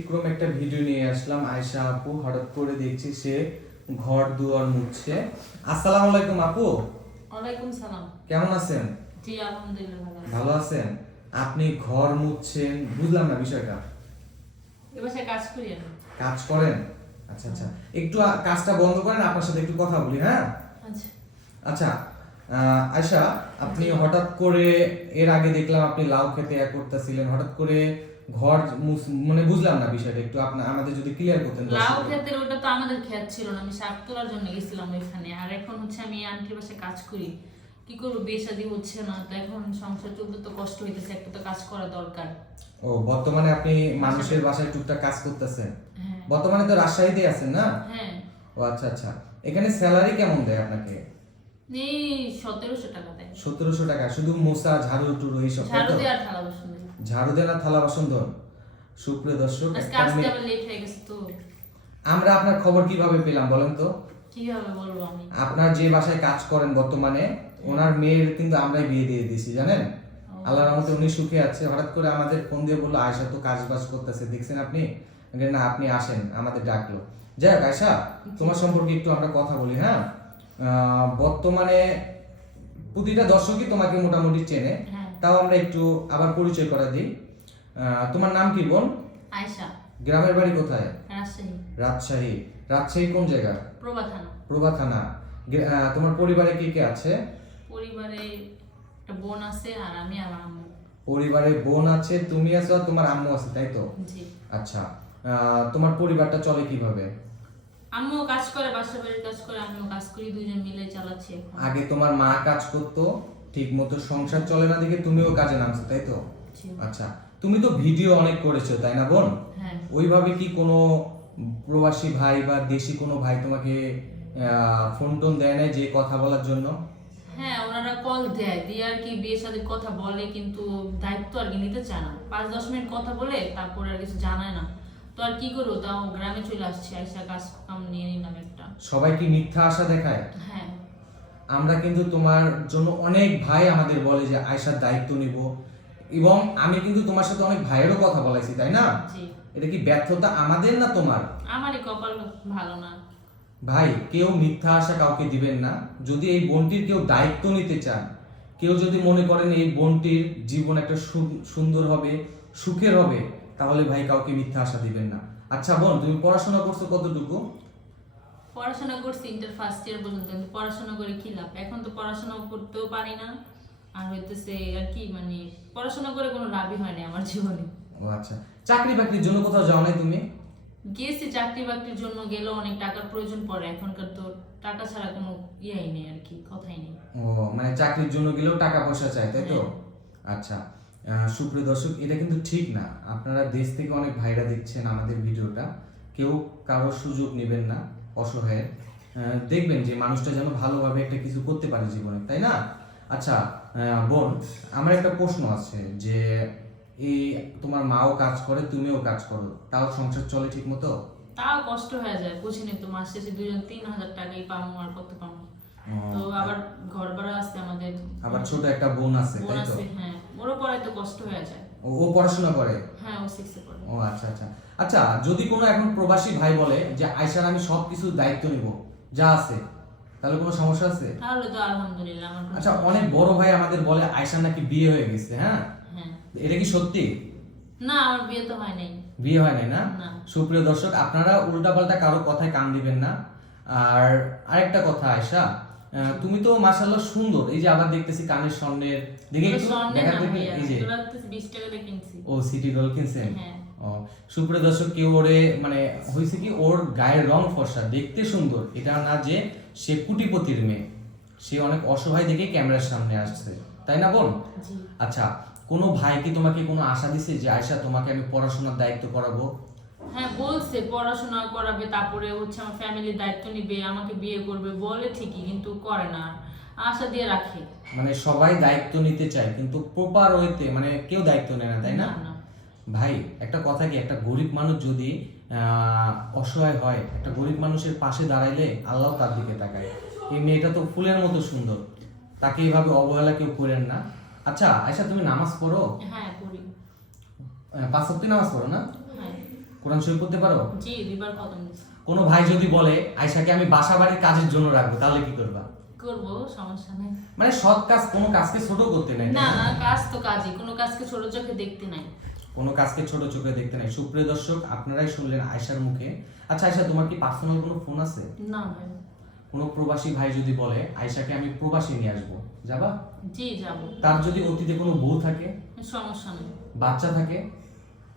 বিক্রম একটা ভিডিও নিয়ে আসলাম আয়শা আপু। হঠাৎ করে দেখছি সে ঘর দুয়ার মুছছে। আসসালামু আলাইকুম আপু। ওয়ালাইকুম সালাম। কেমন আছেন? জি আলহামদুলিল্লাহ ভালো আছেন? আপনি ঘর মুছছেন বুঝলাম না বিষয়টা। এবার কাজ করি কাজ করেন? আচ্ছা আচ্ছা। একটু কাজটা বন্ধ করেন আপনার সাথে একটু কথা বলি হ্যাঁ? আচ্ছা। আচ্ছা আহ, আয়শা আপনি হঠাৎ করে এর আগে দেখলাম আপনি লাউ খেতে করতেছিলেন। হঠাৎ করে ঘর মানে বুঝলাম না বিষয়টা একটু। আপনার আমাদের যদি ক্লিয়ার করতেন লাউ ক্ষেতের ওটা তো আমাদের ক্ষেত ছিল না আমি শাক তোলার জন্য গেছিলাম ওইখানে। আর এখন হচ্ছে আমি আন্টির বাসায় কাজ করি। কি করব বিয়ে শাদী হচ্ছে না তো এখন সংসার চলতে তো কষ্ট হইতেছে একটা তো কাজ করা দরকার। ও বর্তমানে আপনি মানুষের বাসায় টুকটাক কাজ করতেছেন? হ্যাঁ। বর্তমানে তো রাজশাহীতে আছেন না? হ্যাঁ। ও আচ্ছা আচ্ছা। এখানে স্যালারি কেমন দেয় আপনাকে? এই টাকা দেয়। সতেরোশো টাকা শুধু মোসা ঝাড়ু টুরু ঝাড়ু আর থালা বাসন দেয়। ঝাড়ু দেন থালা বাসন ধোন সুপ্রিয় দর্শক আজকে একটা আসতে মেয়ে- আবার লেট হয়ে গেছে তো। আমরা আপনার খবর কীভাবে পেলাম বলেন তো? কীভাবে বলব আমি? আপনার যে বাসায় কাজ করেন বর্তমানে ওনার মেয়ের কিন্তু আমরাই বিয়ে দিয়ে দিয়েছি জানেন? আল্লাহর রহমতে উনি সুখে আছে। হঠাৎ করে আমাদের ফোন দিয়ে বলল আয়সা তো কাজ বাজ করতেছে দেখছেন আপনি? না আপনি আসেন আমাদের ডাকলো। যাই হোক আয়সা তোমার সম্পর্কে একটু আমরা কথা বলি হ্যাঁ? বর্তমানে প্রতিটা দর্শকই তোমাকে মোটামুটি চেনে। হ্যাঁ। তাও আমরা একটু আবার পরিচয় করা দিই। তোমার নাম কি বোন? আয়সা গ্রামের বাড়ি কোথায়? রাজশাহী। রাজশাহী। রাজশাহী কোন জায়গা? প্রভা থানা। প্রভা থানা। তোমার পরিবারে কে কে আছে? পরিবারে একটা বোন আছে আর আমি আমার আম্মু। পরিবারে বোন আছে তুমি আছো আর তোমার আম্মু আছে তাই তো? জি। আচ্ছা। আহ, তোমার পরিবারটা চলে কীভাবে? আম্মুও কাজ করে বাসা বাড়ির কাজ করে আমিও কাজ করি দুজন মিলে চালাচ্ছি এখন। আগে তোমার মা কাজ করতো ঠিক মতো সংসার চলে না দেখে তুমিও কাজে নামছো তাই তো? আচ্ছা তুমি তো ভিডিও অনেক করেছ তাই না বোন? হ্যাঁ। ওইভাবে কি কোনো প্রবাসী ভাই বা দেশি কোনো ভাই তোমাকে ফোন টোন দেয় নাই যে কথা বলার জন্য? হ্যাঁ ওনারা কল দেয় দিয়ে আর কি বিয়ের সাথে কথা বলে কিন্তু দায়িত্ব আর কি নিতে চায় না। পাঁচ দশ মিনিট কথা বলে তারপরে আর কিছু জানায় না। তো আর কি করব? তাও গ্রামে চলে আসছি আইসা কাজ কাম নিয়ে নিলাম একটা। সবাই কি মিথ্যা আশা দেখায়? হ্যাঁ। আমরা কিন্তু তোমার জন্য অনেক ভাই আমাদের বলে যে আয়সার দায়িত্ব নিব। এবং আমি কিন্তু তোমার সাথে অনেক ভাইয়েরও কথা বলাইছি তাই না? এটা কি ব্যর্থতা আমাদের না তোমার? আমারই কপাল ভালো না। ভাই কেউ মিথ্যা আশা কাউকে দিবেন না। যদি এই বোনটির কেউ দায়িত্ব নিতে চান কেউ যদি মনে করেন এই বোনটির জীবন একটা সুন্দর হবে সুখের হবে তাহলে ভাই কাউকে মিথ্যা আশা দিবেন না। আচ্ছা বোন তুমি পড়াশোনা করছ কতটুকু? পড়াশোনা করছি ইন্টার ফার্স্ট ইয়ার পর্যন্ত কিন্তু পড়াশোনা করে কি লাভ? এখন তো পড়াশোনা করতেও পারি না। আর হইতেছে আর কি মানে পড়াশোনা করে কোনো লাভই হয় না আমার জীবনে। ও আচ্ছা চাকরি বাকরির জন্য কোথাও যাও নাই তুমি? গিয়েছি চাকরি বাকরির জন্য গেলেও অনেক টাকার প্রয়োজন পড়ে। এখনকার তো টাকা ছাড়া কোনো ইয়েই নেই আর কি কথাই নেই। ও মানে চাকরির জন্য গেলেও টাকা পয়সা চাই তাই তো? হ্যাঁ। আচ্ছা সুপ্রিয় দর্শক এটা কিন্তু ঠিক না। আপনারা দেশ থেকে অনেক ভাইরা দেখছেন আমাদের ভিডিওটা। কেউ কারও সুযোগ নেবেন না অসহায়ের। দেখবেন যে মানুষটা যেন ভালোভাবে একটা কিছু করতে পারে জীবনে তাই না? আচ্ছা বোন আমার একটা প্রশ্ন আছে যে এই তোমার মাও কাজ করে তুমিও কাজ করো তাও সংসার চলে ঠিক মতো তাও কষ্ট হয়ে যায় বুঝিনি তো মাস শেষে দুজন তিন হাজার টাকাই পাবো আর কত পাবো তো আবার ঘর ভাড়া আছে আমাদের। আবার ছোট একটা বোন আছে তাই তো? হ্যাঁ। ওরও পরে তো কষ্ট হয়ে যায়। ও পড়াশোনা করে? হ্যাঁ ও সিক্সে পড়ে। ও আচ্ছা আচ্ছা। আচ্ছা যদি কোনো এখন প্রবাসী ভাই বলে যে আমি সব কিছু দায়িত্ব নিব যা আছে তাহলে কোনো সমস্যা আছে? তাহলে তো আলহামদুলিল্লাহ আমার আচ্ছা অনেক বড় ভাই আমাদের বলে আয়সার নাকি বিয়ে হয়ে গেছে হ্যাঁ? হ্যাঁ। এটা কি সত্যি? না আমার বিয়ে তো হয় নাই। বিয়ে হয় নাই না? সুপ্রিয় দর্শক আপনারা উল্টাপাল্টা কারও কথায় কান দিবেন না। আর আরেকটা কথা আয়সা আহ, তুমি তো মাশাআল্লাহ সুন্দর। এই যে আবার দেখতেছি কানের স্বর্ণের দেখে দেখা দেখি এই যে। টাকা দিয়ে কিনছি। ও সিটি রোল কিনছেন? হ্যাঁ। ও সুপ্রিয় দর্শক কেউ ওরে মানে হয়েছে কি ওর গায়ের রং ফর্সা দেখতে সুন্দর। এটা না যে সে কুটিপতির মেয়ে। সে অনেক অসহায় দেখে ক্যামেরার সামনে আসছে। তাই না বোন? আচ্ছা কোনো ভাই কি তোমাকে কোনো আশা দিছে যে আয়সা তোমাকে আমি পড়াশোনার দায়িত্ব করাবো? হ্যাঁ বলছে পড়াশোনা করাবে তারপরে হচ্ছে আমার ফ্যামিলির দায়িত্ব নিবে আমাকে বিয়ে করবে বলে ঠিকই কিন্তু করে না। আশা দিয়ে রাখে। মানে সবাই দায়িত্ব নিতে চায় কিন্তু প্রপার ওয়েতে মানে কেউ দায়িত্ব নেয় না তাই না? ভাই একটা কথা কি একটা গরিব মানুষ যদি অসহায় হয় একটা গরিব মানুষের পাশে দাঁড়াইলে আল্লাহ তার দিকে তাকায়। এই মেয়েটা তো ফুলের মতো সুন্দর। তাকে এইভাবে অবহেলা কেউ করেন না। আচ্ছা আয়সা তুমি নামাজ পড়ো? হ্যাঁ পড়ি। পাঁচ সপ্তাহে নামাজ পড়ো না? কোরআন শরীফ পড়তে পারো? জি দুইবার খতম। কোনো ভাই যদি বলে আয়সাকে আমি বাসা বাড়ির কাজের জন্য রাখব তাহলে কি করবা? করব সমস্যা নেই। মানে সৎ কাজ কোনো কাজকে ছোট করতে নাই না না? কাজ তো কাজই। কোনো কাজকে ছোট চোখে দেখতে নাই। কোনো কাজকে ছোট চোখে দেখতে নাই। সুপ্রিয় দর্শক আপনারাই শুনলেন আয়সার মুখে। আচ্ছা আয়সা তোমার কি পার্সোনাল কোনো ফোন আছে? না ভাই। কোনো প্রবাসী ভাই যদি বলে আয়সাকে আমি প্রবাসী নিয়ে আসব যাবা? জি যাব। তার যদি অতীতে কোনো বউ থাকে? সমস্যা নেই। বাচ্চা থাকে?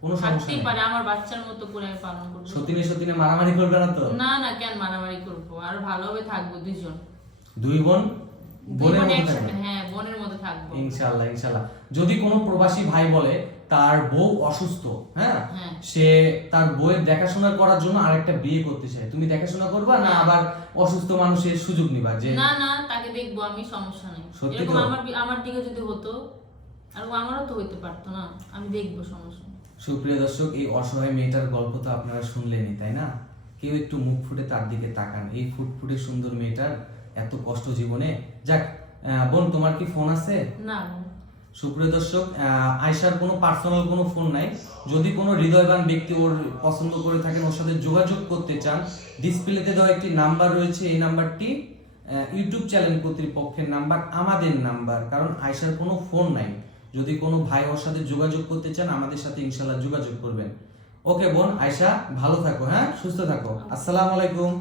কোনো সমস্যা থাকতেই পারে আমার বাচ্চার মতো করে আমি পালন করব। মারামারি করবে না তো? না না কেন মারামারি করব? আর ভালোভাবে থাকব দুইজন। দুই বোন? বোনের বোন মতো থাকবে? হ্যাঁ বোনের থাকব। ইনশাআল্লাহ ইনশাআল্লাহ। যদি কোনো প্রবাসী ভাই বলে তার বউ অসুস্থ হ্যাঁ হ্যাঁ। সে তার বইয়ের দেখাশোনা করার জন্য আরেকটা বিয়ে করতে চায় তুমি দেখাশোনা করবা না আবার অসুস্থ মানুষের সুযোগ নিবা যে না না তাকে দেখব আমি সমস্যা নেই। এরকম? আমার আমার দিকে যদি হতো আর আমারও তো হইতে পারতো না আমি দেখব সমস্যা। সুপ্রিয় দর্শক এই অসহায় মেয়েটার গল্প তো আপনারা শুনলেনই তাই না? কেউ একটু মুখ ফুটে তার দিকে তাকান। এই ফুটফুটে সুন্দর মেয়েটার এত কষ্ট জীবনে। যাক বোন তোমার কি ফোন আছে? না। সুপ্রিয় দর্শক আহ, আয়শার কোনো পার্সোনাল কোনো ফোন নাই। যদি কোনো হৃদয়বান ব্যক্তি ওর পছন্দ করে থাকেন ওর সাথে যোগাযোগ করতে চান ডিসপ্লেতে দেওয়া একটি নাম্বার রয়েছে। এই নাম্বারটি ইউটিউব চ্যানেল কর্তৃপক্ষের নাম্বার আমাদের নাম্বার কারণ আয়শার কোনো ফোন নাই। যদি কোনো ভাই ওর সাথে যোগাযোগ করতে চান, আমাদের সাথে ইনশাল্লাহ যোগাযোগ করবেন। ওকে বোন আয়সা ভালো থাকো হ্যাঁ? সুস্থ থাকো। আসসালামু আলাইকুম।